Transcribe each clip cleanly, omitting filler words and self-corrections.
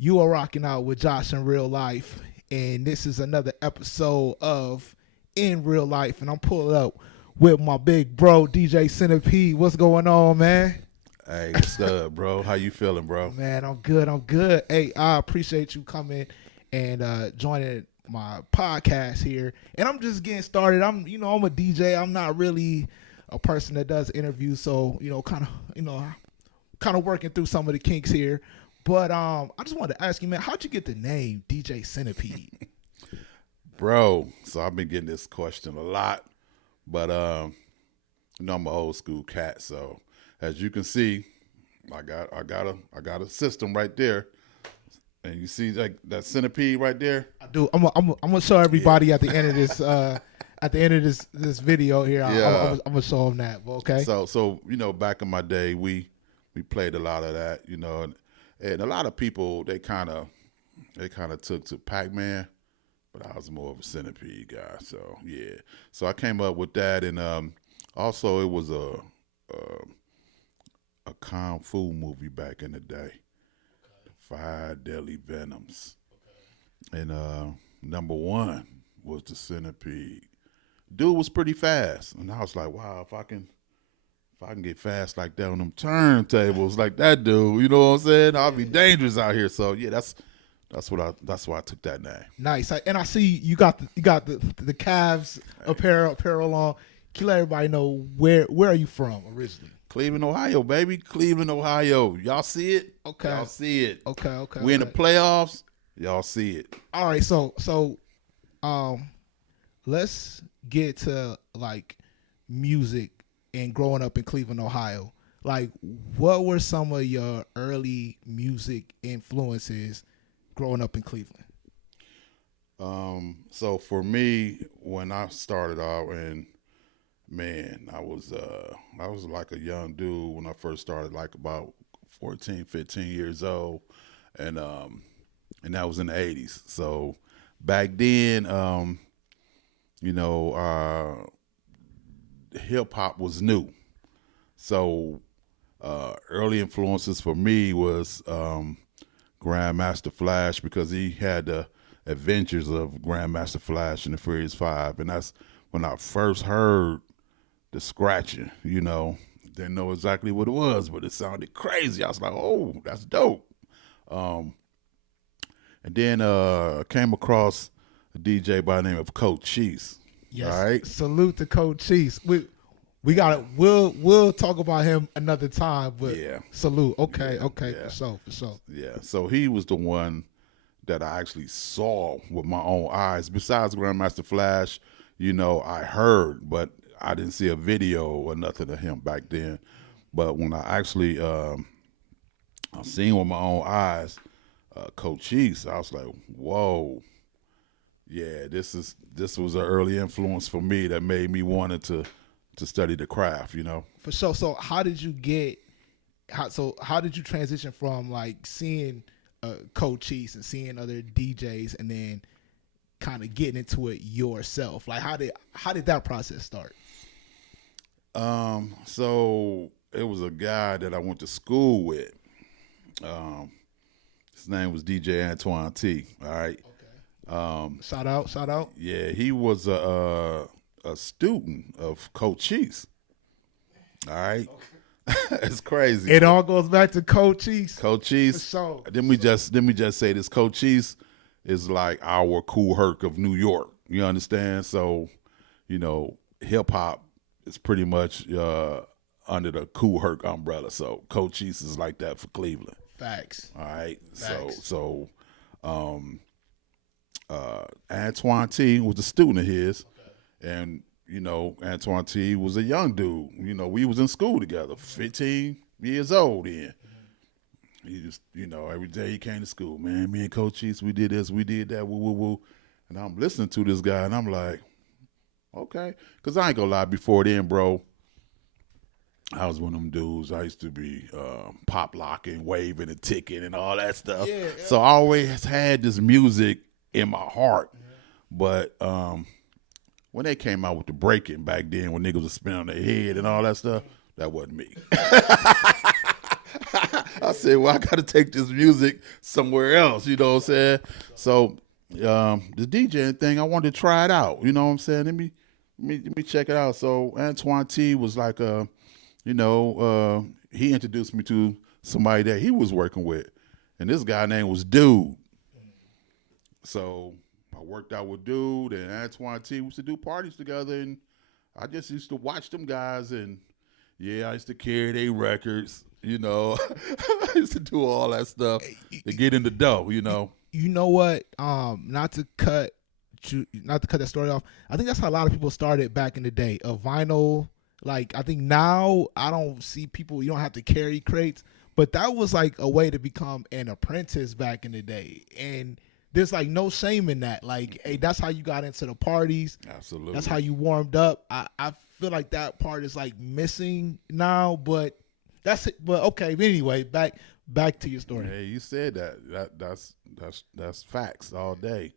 You are rocking out with Josh in real life, and this is another episode of In Real Life, and I'm pulling up with my big bro, Deejay Centipede. What's going on, man? Hey, what's good, bro? How you feeling, bro? Man, I'm good. Hey, I appreciate you coming and joining my podcast here. And I'm just getting started. I'm a DJ. I'm not really a person that does interviews, so kind of working through some of the kinks here. But I just wanted to ask you, man, how'd you get the name DJ Centipede? Bro, so I've been getting this question a lot, but I'm an old school cat, so as you can see, I got a system right there. And you see that centipede right there? I do. I'm gonna show everybody at the end of this this video here. I'm gonna show them that. Okay. So back in my day, we played a lot of that, and a lot of people they kind of took to Pac-Man, but I was more of a centipede guy. So yeah. So I came up with that, and also it was a kung fu movie back in the day. 5 Deadly Venoms. Okay. And number 1 was the centipede. Dude was pretty fast. And I was like, wow, if I can get fast like that on them turntables like that dude, you know what I'm saying? I'll be dangerous out here. So yeah, that's why I took that name. Nice. And I see you got the calves apparel on. Can you let everybody know where are you from originally? Cleveland, Ohio, baby. Cleveland, Ohio. Y'all see it? Okay. Y'all see it. Okay. We in the playoffs. Y'all see it. All right. So, let's get to like music and growing up in Cleveland, Ohio. Like, what were some of your early music influences growing up in Cleveland? So for me, when I started out, and man, I was like a young dude when I first started, like about 14, 15 years old, and that was in the 80s. So back then, hip hop was new. So early influences for me was Grandmaster Flash, because he had the adventures of Grandmaster Flash and the Furious Five, and that's when I first heard the scratching. Didn't know exactly what it was, but it sounded crazy. I was like, oh, that's dope. And then came across a DJ by the name of Coach Cheese. Yes. All right. Salute to Coach Cheese. We got it. We'll talk about him another time, but yeah. Salute. Okay. Yeah. For sure. Yeah. So he was the one that I actually saw with my own eyes. Besides Grandmaster Flash, I heard, but I didn't see a video or nothing of him back then. But when I actually I seen with my own eyes Coach Cheese, I was like, whoa, yeah, this was an early influence for me that made me wanted to study the craft, For sure. So how did you transition from like seeing Coach Cheese and seeing other DJs and then kind of getting into it yourself? Like how did that process start? So it was a guy that I went to school with. His name was Deejay Antoine T. All right. Okay. Shout out. Yeah, he was a student of Coach Cheese. All right. Okay. It's crazy. It all goes back to Coach Cheese. Coach Cheese. For sure. Let me just say this. Coach Cheese is like our Kool Herc of New York. You understand? So, hip hop is pretty much under the Kool Herc umbrella. So Coach Cheese is like that for Cleveland. Facts. All right. Facts. So Antoine T was a student of his, okay. And Antoine T was a young dude. We was in school together, 15 years old then. Mm-hmm. He just, every day he came to school, man, me and Coach Cheese, we did this, we did that, woo. And I'm listening to this guy, and I'm like, okay. Because I ain't gonna lie, before then, bro, I was one of them dudes. I used to be pop locking, waving, and ticking, and all that stuff. Yeah. So I always had this music in my heart. Yeah. But when they came out with the breaking back then, when niggas was spinning on their head and all that stuff, that wasn't me. I said, well, I got to take this music somewhere else. You know what I'm saying? So the DJing thing, I wanted to try it out. You know what I'm saying? Let me check it out. So Antoine T was like, he introduced me to somebody that he was working with, and this guy name was Dude. So I worked out with Dude and Antoine T. We used to do parties together, and I just used to watch them guys, and I used to carry their records. I used to do all that stuff to get in the dough. You know what? Not to cut that story off. I think that's how a lot of people started back in the day. A vinyl, like I think now I don't see people. You don't have to carry crates, but that was like a way to become an apprentice back in the day, and there's like no shame in that. Like, hey, that's how you got into the parties. Absolutely. That's how you warmed up. I feel like that part is like missing now, but that's it. But okay, but anyway, back to your story. Hey, you said that. That's facts all day.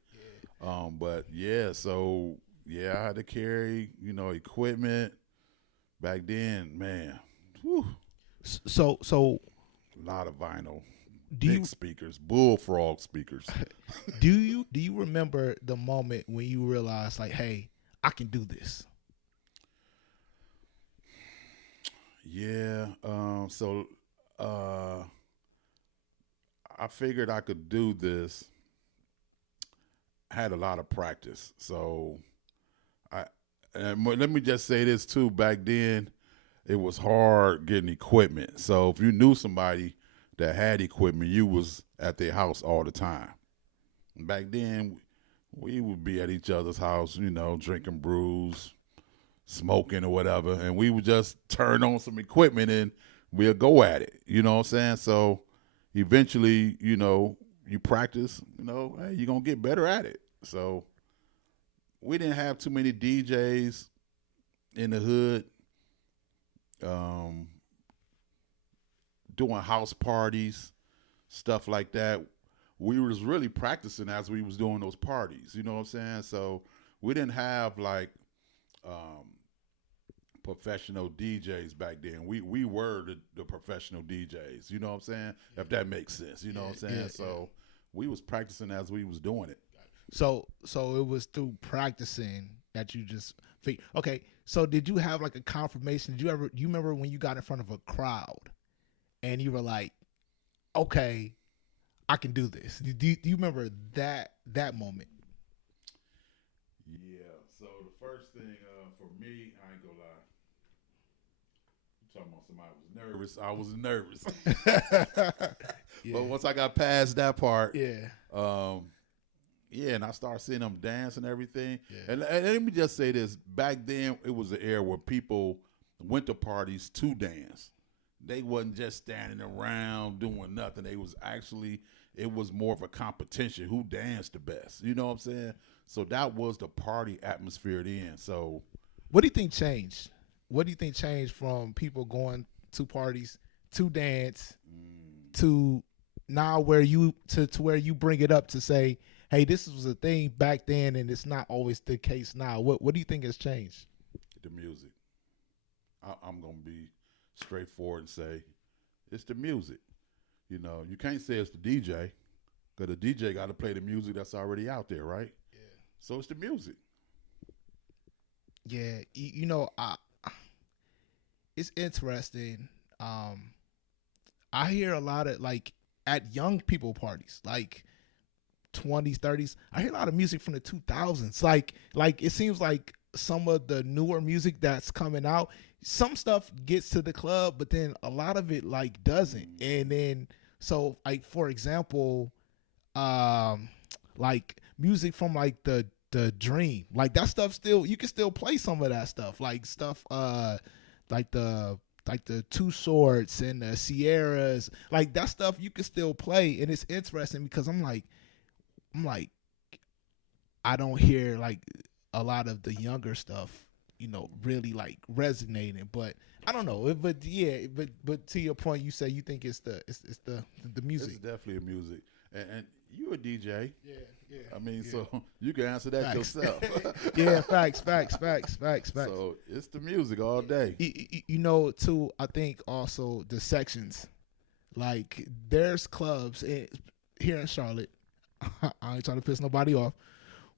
Yeah. So I had to carry, equipment back then, man. Whew. So a lot of vinyl. Big speakers, bullfrog speakers. Do you remember the moment when you realized, like, hey, I can do this? Yeah. I figured I could do this. I had a lot of practice. So let me just say this too. Back then, it was hard getting equipment. So if you knew somebody that had equipment, you was at their house all the time. Back then, we would be at each other's house, drinking brews, smoking or whatever, and we would just turn on some equipment and we'll go at it. You know what I'm saying? So eventually, you practice, hey, you're going to get better at it. So we didn't have too many DJs in the hood. Doing house parties, stuff like that. We was really practicing as we was doing those parties. You know what I'm saying? So we didn't have like professional DJs back then. We were the professional DJs. You know what I'm saying? If that makes sense. You know what I'm saying? So we was practicing as we was doing it. So it was through practicing that you just okay. So did you have like a confirmation? Do you remember when you got in front of a crowd and you were like, okay, I can do this? Do you remember that moment? Yeah. So the first thing for me, I ain't gonna lie. I'm talking about somebody I was nervous. But once I got past that part, and I started seeing them dance and everything. Yeah. And let me just say this. Back then, it was an era where people went to parties to dance. They wasn't just standing around doing nothing. It was more of a competition. Who danced the best? You know what I'm saying? So that was the party atmosphere then. So what do you think changed? What do you think changed from people going to parties to dance to now where you bring it up to say, hey, this was a thing back then and it's not always the case now? What do you think has changed? The music. I'm going to be straightforward and say it's the music. You can't say it's the DJ because the DJ got to play the music that's already out there, right? Yeah. So it's the music. Yeah, it's interesting. I hear a lot of like at young people parties, like 20s, 30s. I hear a lot of music from the 2000s. Like it seems like some of the newer music that's coming out, some stuff gets to the club, but then a lot of it like doesn't. And then so like for example, like music from like the Dream, like that stuff still, you can still play some of that stuff, like stuff like the Two Swords and the Sierras, like that stuff you can still play. And it's interesting because I'm like I don't hear like a lot of the younger stuff, really like resonating. But I don't know. But to your point, you say you think it's the music. It's definitely a music. And you a DJ. Yeah. I mean, so you can answer that yourself. Yeah, facts. So it's the music all day. Too, I think also the sections. Like there's clubs here in Charlotte. I ain't trying to piss nobody off,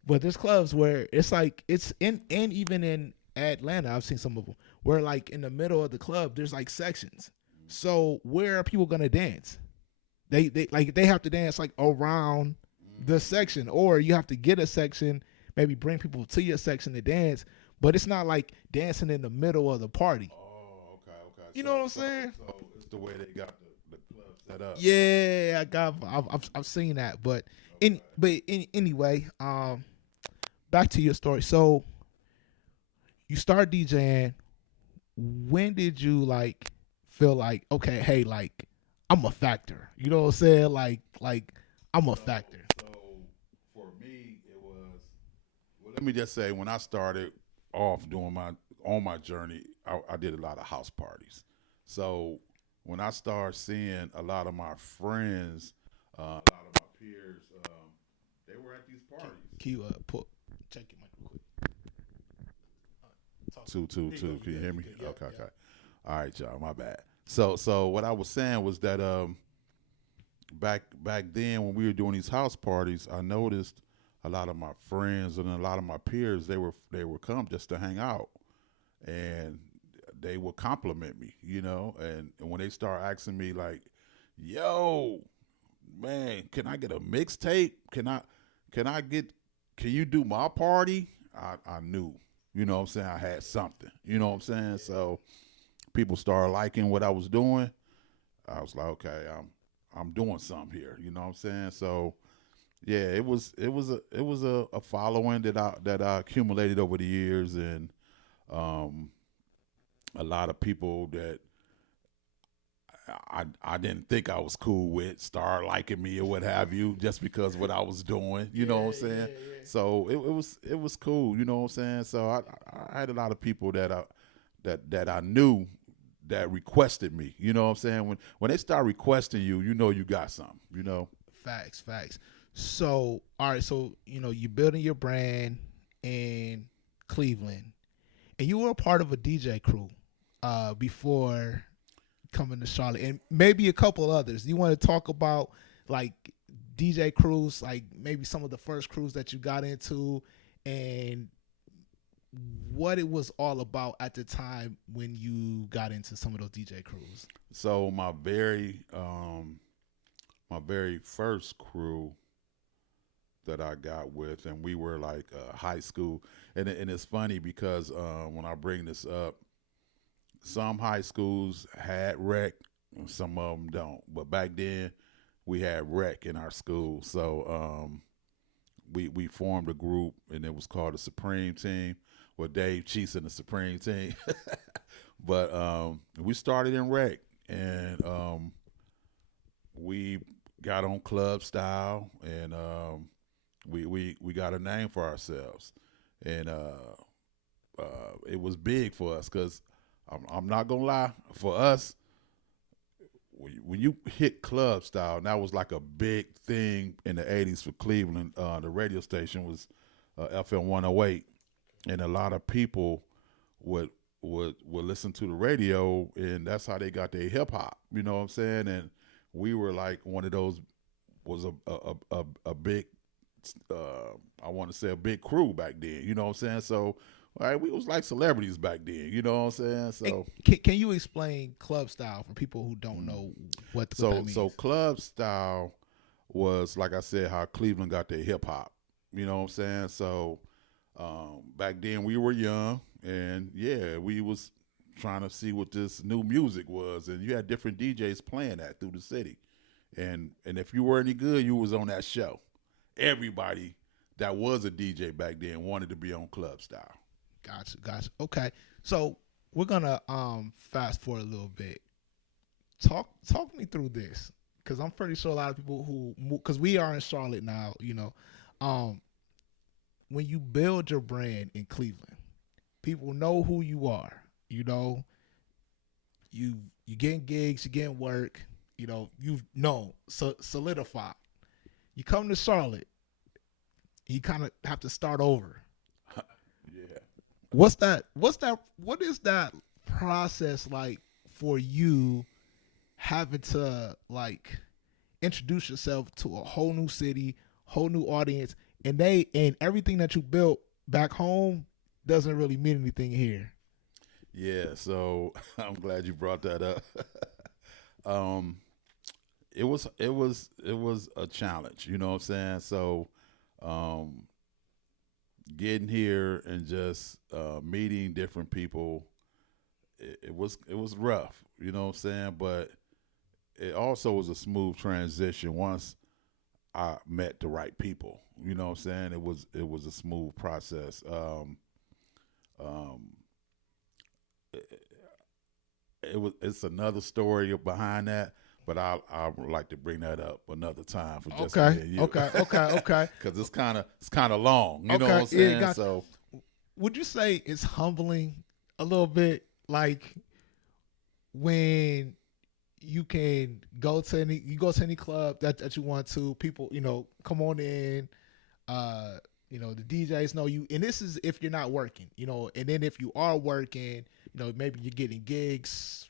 but there's clubs where it's like it's in, and even in Atlanta, I've seen some of them where like in the middle of the club, there's like sections. So where are people gonna dance? They like they have to dance like around the section, or you have to get a section, maybe bring people to your section to dance. But it's not like dancing in the middle of the party. Oh, okay, okay. You know what I'm saying? So it's the way they got the club set up. Yeah, I've seen that, but anyway, back to your story. So you start DJing. When did you like feel like, okay, hey, like I'm a factor? You know what I'm saying? Like I'm a factor. So for me, it was. Well, let me just say, when I started off doing my journey, I did a lot of house parties. So when I started seeing a lot of my friends, a lot of my peers, they were at these parties. Can you check your mic real quick? Two. Can you hear me? Okay. All right, y'all. My bad. So what I was saying was that back then when we were doing these house parties, I noticed a lot of my friends and a lot of my peers, they would come just to hang out, and they would compliment me, and when they start asking me like, yo, man, can I get a mixtape? Can you do my party? I knew, what I'm saying, I had something, what I'm saying? So people started liking what I was doing. I was like, okay, I'm doing something here, you know what I'm saying? So yeah, it was a following that I accumulated over the years, and a lot of people that I didn't think I was cool with started liking me or what have you, just because of what I was doing, you know what I'm saying? Yeah. So it was cool, you know what I'm saying? So I had a lot of people that I knew that requested me, you know what I'm saying? When they start requesting you, you got something, Facts. So all right, so you're building your brand in Cleveland, and you were a part of a DJ crew before coming to Charlotte, and maybe a couple others. You want to talk about like DJ crews, like maybe some of the first crews that you got into, and what it was all about at the time when you got into some of those DJ crews? So my very first crew that I got with, and we were like high school, and it's funny because when I bring this up, some high schools had rec, and some of them don't. But back then, we had rec in our school, so we formed a group, and it was called the Supreme Team. Well, Dave Cheese and the Supreme Team, but we started in rec, and we got on club style, and we got a name for ourselves, and it was big for us because I'm not gonna lie, for us, when you hit club style, and that was like a big thing in the '80s for Cleveland. The radio station was FM 108, and a lot of people would listen to the radio, and that's how they got their hip hop. You know what I'm saying? And we were like one of those, was a big, I want to say a big crew back then. You know what I'm saying? So. All right, we was like celebrities back then, you know what I'm saying? So can you explain club style for people who don't know what that means? So club style was, like I said, how Cleveland got their hip hop. You know what I'm saying? So back then we were young, and yeah, we was trying to see what this new music was, and you had different DJs playing that through the city, and if you were any good, you was on that show. Everybody that was a DJ back then wanted to be on club style. Gotcha. Okay, so we're gonna fast forward a little bit. Talk me through this, because I'm pretty sure a lot of people who move, because we are in Charlotte now, when you build your brand in Cleveland, people know who you are. You getting gigs, you getting work. You've solidified. You come to Charlotte, you kind of have to start over. Yeah. What is that process like for you having to like introduce yourself to a whole new city, whole new audience, and everything that you built back home doesn't really mean anything here. Yeah, so I'm glad you brought that up. um, it was a challenge, you know what I'm saying? So, um, getting here and just meeting different people, it was rough, you know what I'm saying? But it also was a smooth transition once I met the right people. You know what I'm saying? It was a smooth process. Um, it's another story behind that, but I would like to bring that up another time for just me Okay, and you. okay. Because it's kind of long. You know what Okay, I'm yeah, saying? So would you say it's humbling a little bit, like when you go to any club that you want to, people, come on in, the DJs know you, and this is if you're not working, and then if you are working, maybe you're getting gigs,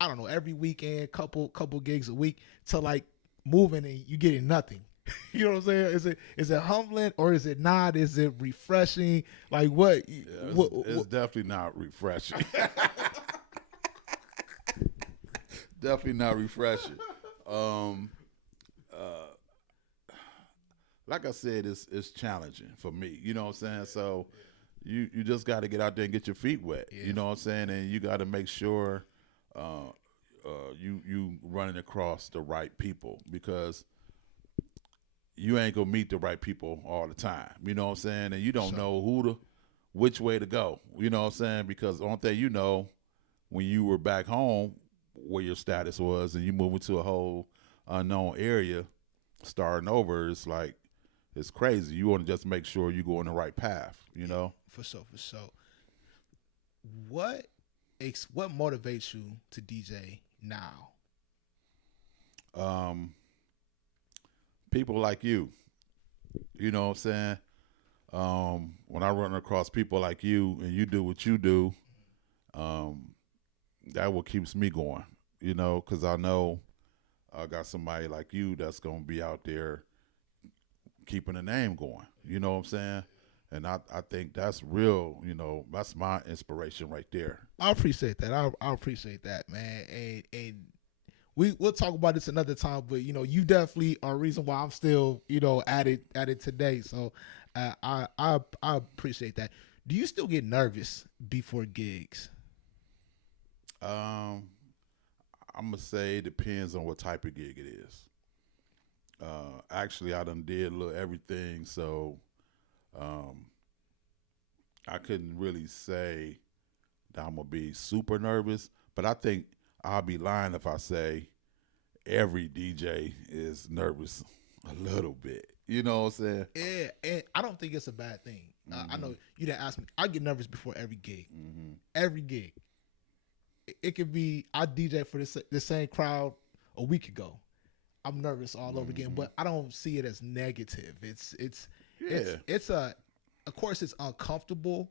I don't know, every weekend, couple gigs a week, to like moving and you getting nothing. You know what I'm saying? Is it humbling or is it not? Is it refreshing? Like what? yeah, it's definitely not refreshing. Definitely not refreshing. Um, like I said, it's challenging for me. You know what I'm saying? So you just got to get out there and get your feet wet. Yeah. You know what I'm saying? And you got to make sure uh, you running across the right people, because you ain't gonna meet the right people all the time. You know what I'm saying? And you don't know which way to go. You know what I'm saying? Because the only thing you know, when you were back home, where your status was, and you move into a whole unknown area, starting over, it's crazy. You want to just make sure you go on the right path. You know? For sure, for sure. What what motivates you to DJ now? Um, People like you. You know what I'm saying? When I run across people like you and you do what you do, um, that what keeps me going. You know, because I know I got somebody like you that's gonna be out there keeping the name going. You know what I'm saying? And I think that's real. You know, that's my inspiration right there. I appreciate that. I appreciate that, man. And we'll talk about this another time, but you definitely are a reason why I'm still at it today. So I appreciate that. Do you still get nervous before gigs? Um, I'm gonna say it depends on what type of gig it is. Actually, I done did a little everything, so um, I couldn't really say that I'm gonna be super nervous. But I think I'll be lying if I say every DJ is nervous a little bit. You know what I'm saying? Yeah, and I don't think it's a bad thing. I know you didn't ask me. I get nervous before every gig. Every gig. It could be I DJ for the same crowd a week ago. I'm nervous all over again, but I don't see it as negative. It's of course it's uncomfortable.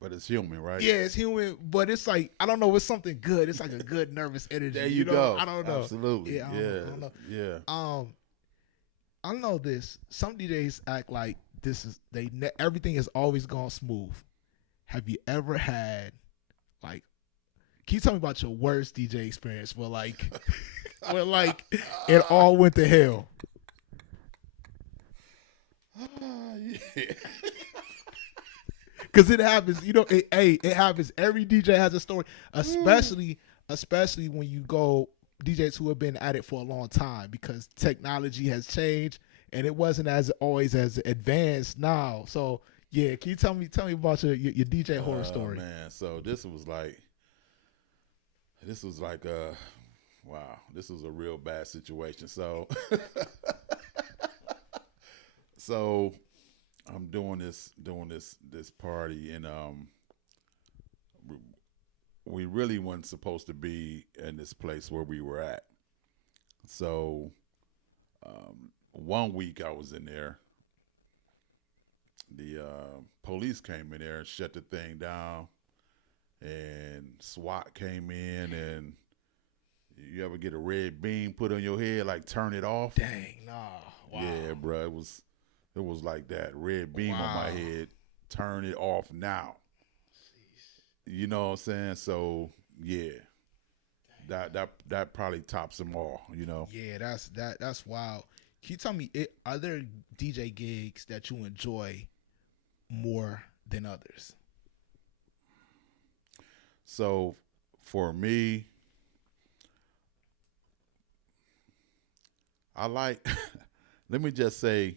But it's human, right? Yeah, it's human, but it's like I don't know, it's something good. It's like a good nervous energy. There you go. I don't know. Absolutely. Yeah, I don't know. Yeah. I know this. Some DJs act like everything is always gone smooth. Have you ever had like? Can you tell me about your worst DJ experience where where it all went to hell? Yeah. Because it happens. It happens. Every DJ has a story, especially when you go DJs who have been at it for a long time, because technology has changed and it wasn't as always as advanced now. So yeah, can you tell me about your DJ horror story? Man, so this was like wow, this was a real bad situation. So so I'm doing this party, and we really wasn't supposed to be in this place where we were at. So one week I was in there, the police came in there and shut the thing down, and SWAT came in, and You ever get a red beam put on your head, like turn it off? Dang, nah. Wow. Yeah, bro. It was like that. Red beam on my head. Turn it off now. You know what I'm saying? So yeah. That probably tops them all, you know. Yeah, that's wild. Can you tell me, are there DJ gigs that you enjoy more than others? So for me, I like. Let me just say,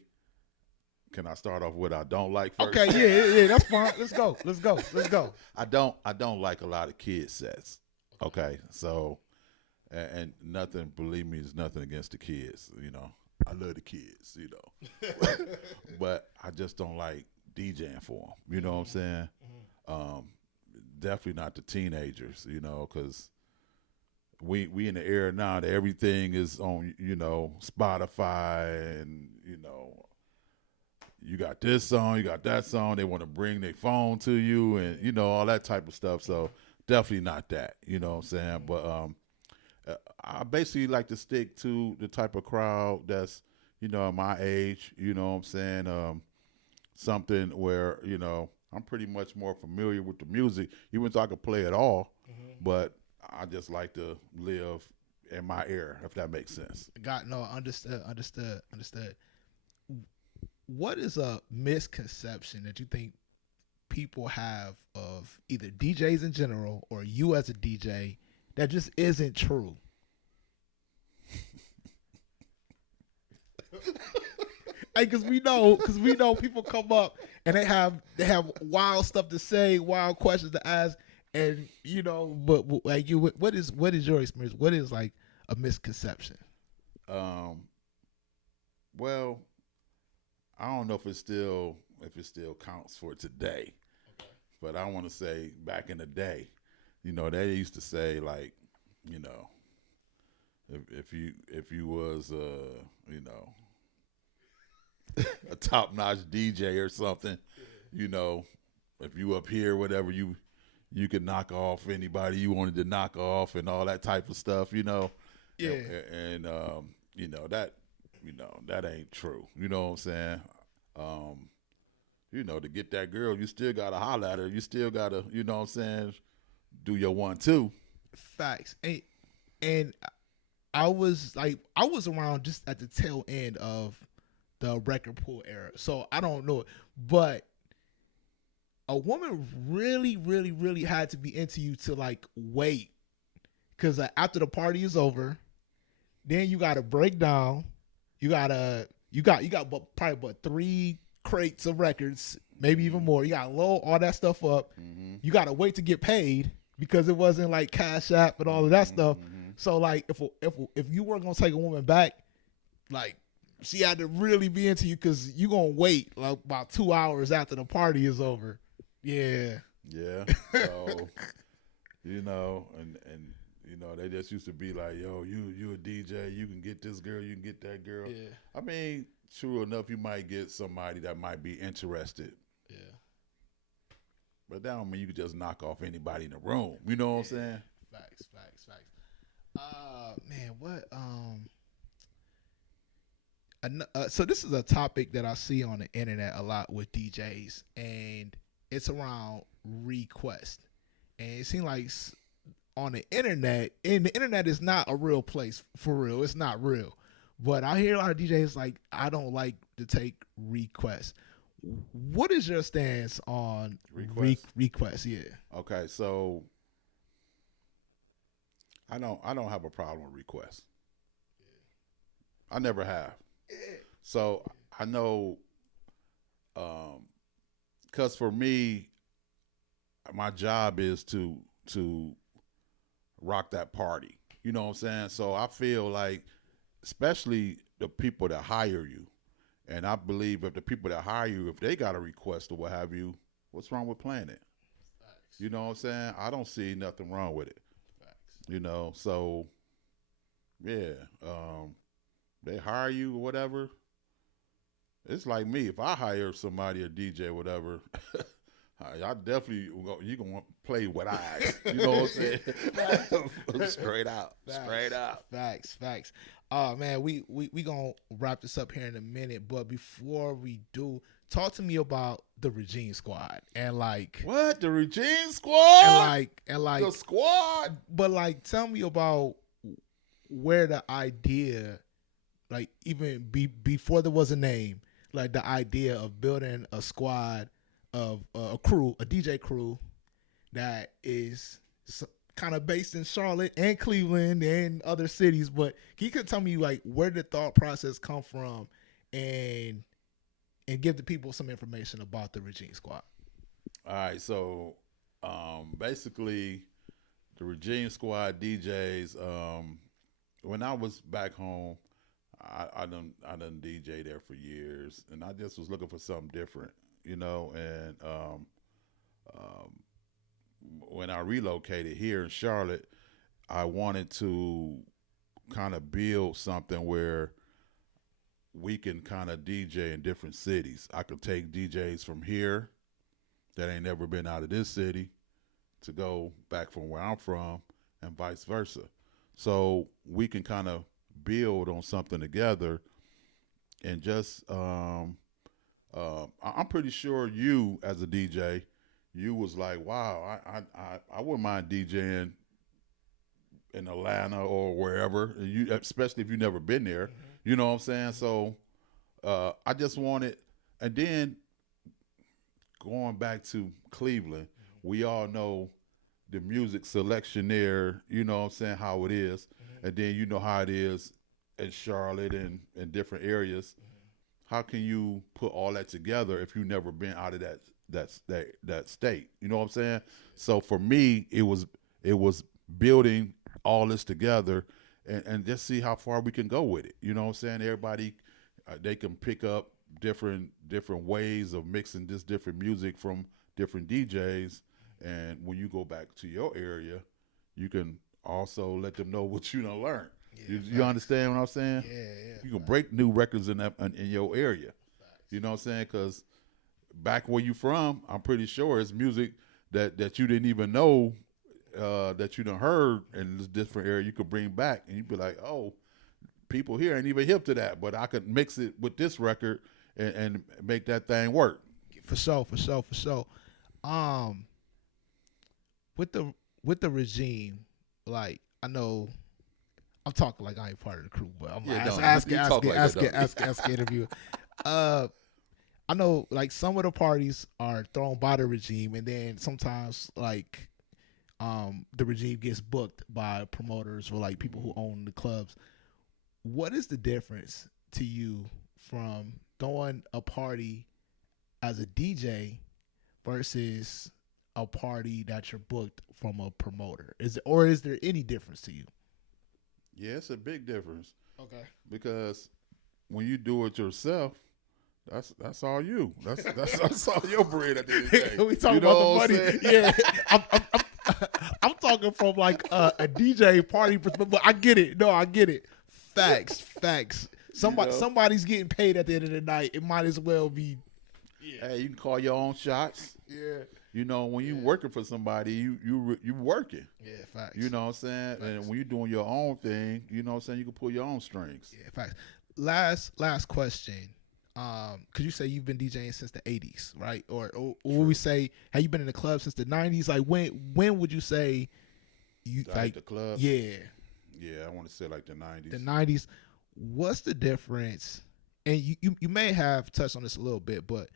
can I start off with I don't like first? Okay, yeah, that's fine. Let's go. I don't like a lot of kid sets. Okay, so and nothing. Believe me, there's nothing against the kids. You know, I love the kids. You know, but I just don't like DJing for them. You know what I'm saying? Definitely not the teenagers. You know, because we in the era now that everything is on, you know, Spotify, and you know, you got this song, you got that song. They want to bring their phone to you, and you know, all that type of stuff. So definitely not that. You know what I'm saying? But I basically like to stick to the type of crowd that's, you know, my age. You know what I'm saying? Something where, you know, I'm pretty much more familiar with the music, even though I could play it all. But I just like to live in my era, if that makes sense. Understood. What is a misconception that you think people have of either DJs in general or you as a DJ that just isn't true? Because we know people come up and they have wild stuff to say, wild questions to ask, and you know, but like you, what is your experience? What is like a misconception? Well, I don't know if it still counts for today, but I want to say back in the day, you know, they used to say like, you know, if you was you know, a top notch DJ or something, you know, if you up here, whatever, you could knock off anybody you wanted to knock off and all that type of stuff, you know. Yeah. And you know, that ain't true. You know what I'm saying? You know, to get that girl, you still gotta holler at her. You still gotta, you know what I'm saying, do your 1-2. Facts. And I was around just at the tail end of the record pool era, so I don't know it. But a woman really had to be into you to like wait, because after the party is over, then you got to break down. You got probably 3 crates of records, maybe even more. You got to load all that stuff up. You got to wait to get paid because it wasn't like Cash App and all of that stuff. So like if you were gonna take a woman back, like she had to really be into you, because you gonna wait like about 2 hours after the party is over. Yeah. So you know, and you know, they just used to be like, yo, you a DJ, you can get this girl, you can get that girl. Yeah. I mean, true enough, you might get somebody that might be interested. Yeah. But that don't mean you could just knock off anybody in the room. You know what I'm saying? Facts. Man, what so this is a topic that I see on the internet a lot with DJs, and it's around request. And it seems like on the internet, and the internet is not a real place for real. It's not real. But I hear a lot of DJs like, I don't like to take requests. What is your stance on requests? Yeah. Okay, so I don't have a problem with requests. I never have. So I know, because for me, my job is to rock that party. You know what I'm saying? So I feel like, especially the people that hire you, and I believe if the people that hire you, if they got a request or what have you, what's wrong with playing it? Facts. You know what I'm saying? I don't see nothing wrong with it. Facts. You know, so yeah, they hire you or whatever. It's like me. If I hire somebody, a DJ, whatever, I definitely you gonna play with eyes. You know what I'm saying? Straight out, straight out. Facts. Man, we gonna wrap this up here in a minute, but before we do, talk to me about the Regime Squad and like what the Regime Squad and like the squad. But like, tell me about where the idea, like even before there was a name, like the idea of building a squad of a crew, a DJ crew that is kind of based in Charlotte and Cleveland and other cities. But he could tell me like where the thought process come from and give the people some information about the Regime Squad. All right, so basically the Regime Squad DJs. When I was back home, I done DJ there for years, and I just was looking for something different, you know. And when I relocated here in Charlotte, I wanted to kind of build something where we can kind of DJ in different cities. I could take DJs from here that ain't never been out of this city to go back from where I'm from, and vice versa. So we can kind of build on something together, and just I'm pretty sure you as a DJ, you was like, wow, I wouldn't mind DJing in Atlanta or wherever, you especially if you've never been there. Mm-hmm. You know what I'm saying? So I just wanted, and then going back to Cleveland, we all know the music selection there, you know what I'm saying, how it is. Mm-hmm. And then you know how it is in Charlotte and in different areas. Mm-hmm. How can you put all that together if you've never been out of that state? You know what I'm saying? So for me, it was building all this together and just see how far we can go with it. You know what I'm saying? Everybody, they can pick up different ways of mixing this different music from different DJs. And when you go back to your area, you can also let them know what you done learned. Yeah, you understand what I'm saying? Yeah. You can break new records in your area. You know what I'm saying? Because back where you from, I'm pretty sure it's music that you didn't even know that you done heard in this different area. You could bring back, and you'd be like, oh, people here ain't even hip to that, but I could mix it with this record and make that thing work. For sure. With the Regime, like, I know I'm talking like I ain't part of the crew, but I'm asking interview. I know like some of the parties are thrown by the Regime, and then sometimes like the Regime gets booked by promoters or like people who own the clubs. What is the difference to you from throwing a party as a DJ versus a party that you're booked from a promoter? Is there any difference to you? Yeah, it's a big difference. Okay. Because when you do it yourself, that's all you. That's all your bread at the end of the day. We talking about the money. Yeah. I'm talking from like a DJ party perspective, but I get it. No, I get it. Facts. Somebody's getting paid at the end of the night. It might as well be. Yeah. Hey, you can call your own shots. Yeah. You know, when you working for somebody, you working. Yeah, facts. You know what I'm saying? Facts. And when you're doing your own thing, you know what I'm saying, you can pull your own strings. Yeah, facts. Last question. Cause you say you've been DJing since the 80s, right? Or would we say, have you been in the club since the 90s? Like when would you say you like the club? Yeah. Yeah, I want to say like the 90s. The 90s. What's the difference? And you may have touched on this a little bit, but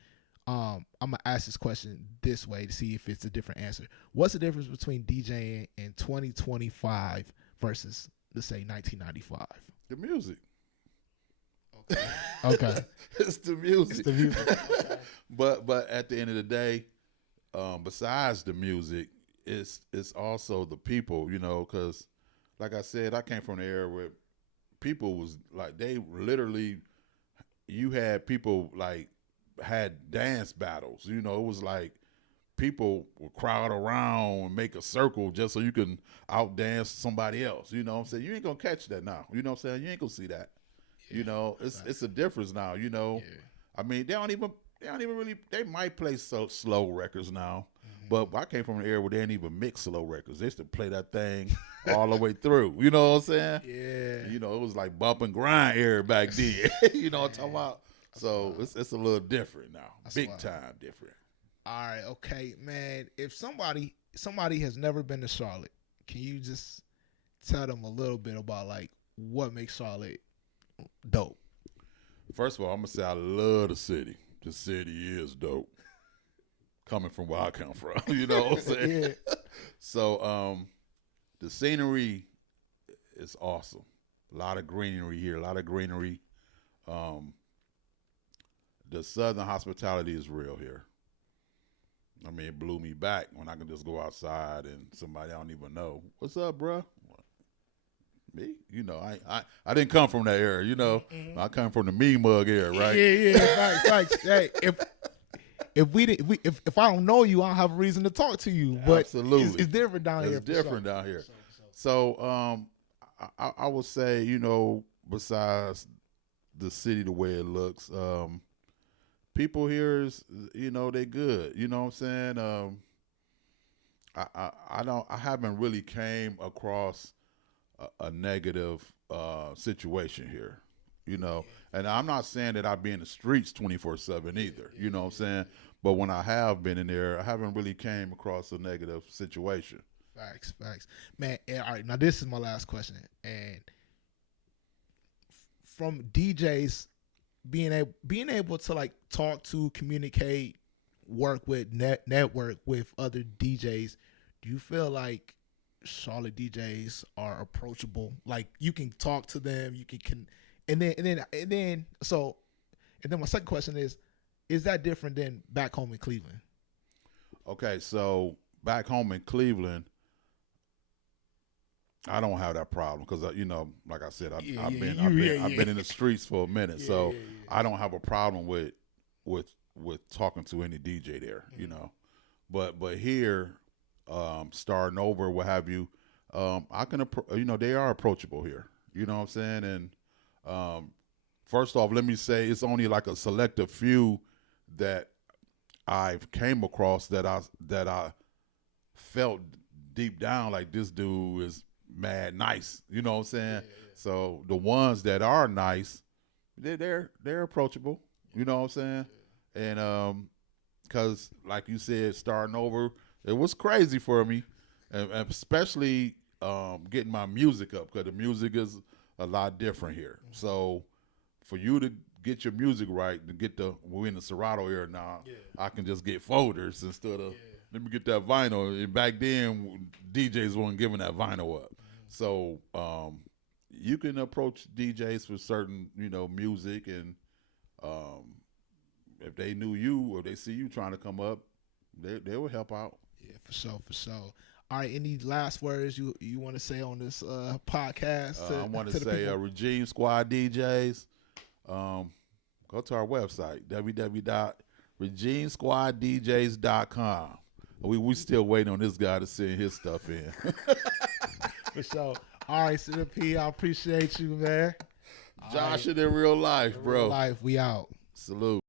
I'm gonna ask this question this way to see if it's a different answer. What's the difference between DJing in 2025 versus, let's say, 1995? The music. Okay. It's the music. Okay. But at the end of the day, besides the music, it's also the people, you know, because like I said, I came from the era where people was like, they literally, you had people like had dance battles, you know. It was like people would crowd around and make a circle just so you can outdance somebody else, you know what I'm saying? You ain't gonna catch that now, you know what I'm saying? You ain't gonna see that. Yeah, you know, it's a difference now, you know. Yeah. I mean, they don't they don't even really. They might play slow records now, but I came from an era where they didn't even mix slow records. They used to play that thing all the way through. You know what I'm saying? Yeah. You know, it was like bump and grind era back then. You know what I'm talking about? So it's a little different now. Big time different. All right, okay, man. If somebody has never been to Charlotte, can you just tell them a little bit about like what makes Charlotte dope? First of all, I'm gonna say I love the city. The city is dope. Coming from where I come from, you know what I'm saying? Yeah. So the scenery is awesome. A lot of greenery here, a lot of greenery. The southern hospitality is real here. I mean, it blew me back when I can just go outside and somebody I don't even know, what's up, bro? Me? You know, I didn't come from that era, you know. Mm-hmm. I come from the me mug era, right? Yeah. Right. Hey, if I don't know you, I don't have a reason to talk to you. But absolutely, it's different down here. It's different down here. So I would say, you know, besides the city the way it looks, people here is, you know, they good. You know what I'm saying? I haven't really came across a negative situation here, you know. And I'm not saying that I be in the streets 24/7 either, you know what I'm saying. But when I have been in there, I haven't really came across a negative situation. Facts, man. All right, now this is my last question, and from DJs being able to like talk to, communicate, work with, network with other DJs, do you feel like Charlotte DJs are approachable? Like you can talk to them, you can and then my second question is that different than back home in Cleveland? Okay, so back home in Cleveland, I don't have that problem because, you know, like I said, I've been in the streets for a minute, so I don't have a problem with talking to any DJ there, you know. But here, starting over, what have you, I can, you know, they are approachable here. You know what I'm saying? And first off, let me say it's only like a selective few that I've came across that I felt deep down like this dude is mad nice. You know what I'm saying? So the ones that are nice, they're approachable. You know what I'm saying? And because like you said, starting over, it was crazy for me, and especially getting my music up because the music is a lot different here. So for you to get your music right, we're in the Serato era now. I can just get folders instead of let me get that vinyl. And back then, DJs weren't giving that vinyl up. So you can approach DJs for certain, you know, music, and if they knew you or they see you trying to come up, they will help out. Yeah, for sure. All right, any last words you want to say on this podcast? I want to say, Regime Squad DJs, go to our website, www.reginesquaddjs.com. We still waiting on this guy to send his stuff in. For sure. All right, Centipede, I appreciate you, man. Josh, in real life, bro. Real life, we out. Salute.